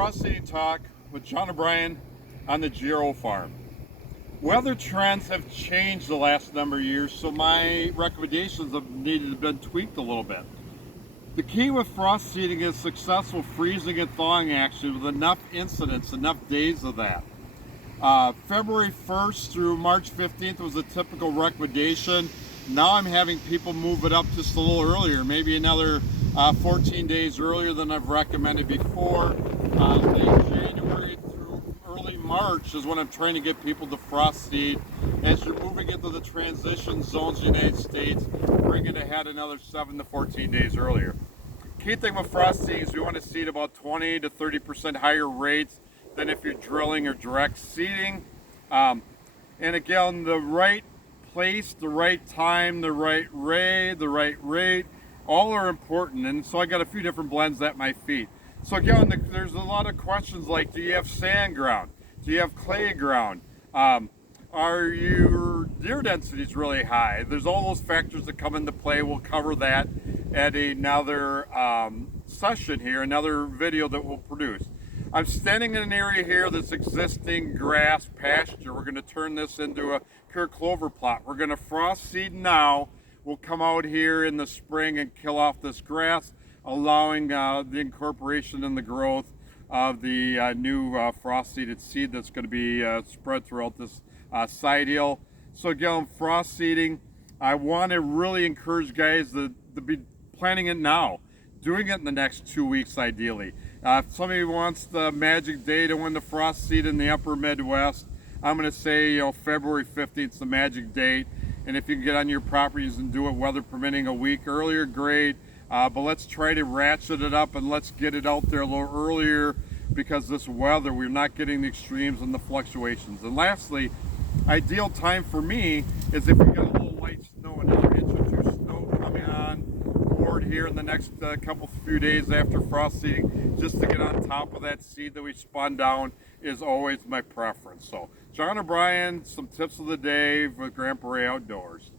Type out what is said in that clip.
Frost Seeding Talk with John O'Brien on the Giro Farm. Weather trends have changed the last number of years, so my recommendations have needed to be tweaked a little bit. The key with frost seeding is successful freezing and thawing action with enough incidents, enough days of that. February 1st through March 15th was a typical recommendation. Now I'm having people move it up just a little earlier, maybe another 14 days earlier than I've recommended before. Late January through early March is when I'm trying to get people to frost seed. As you're moving into the transition zones of the United States, bring it ahead another 7 to 14 days earlier. Key thing with frost seeding is we want to seed about 20 to 30% higher rates than if you're drilling or direct seeding. And again, the right place, the right time, the right rate, all are important. And so I got a few different blends at my feet. So again, there's a lot of questions like, do you have sand ground? Do you have clay ground? Are your deer densities really high? There's all those factors that come into play. We'll cover that at another session here, another video that we'll produce. I'm standing in an area here that's existing grass pasture. We're going to turn this into a pure clover plot. We're going to frost seed now. We'll come out here in the spring and kill off this grass, allowing the incorporation and the growth of the new frost seeded seed that's going to be spread throughout this side hill. So again, frost seeding, I want to really encourage guys to be planning it now, doing it in the next 2 weeks ideally. If somebody wants the magic day to win the frost seed in the upper Midwest, I'm going to say, February 15th is the magic date. And if you can get on your properties and do it, weather permitting, a week earlier, great. But let's try to ratchet it up and let's get it out there a little earlier, because this weather, we're not getting the extremes and the fluctuations. And lastly, ideal time for me is if we got a little light snow, another inch or two snow coming on board here in the next few days after frost seeding, just to get on top of that seed that we spun down is always my preference. So John O'Brien, some tips of the day with Grand Prairie Outdoors.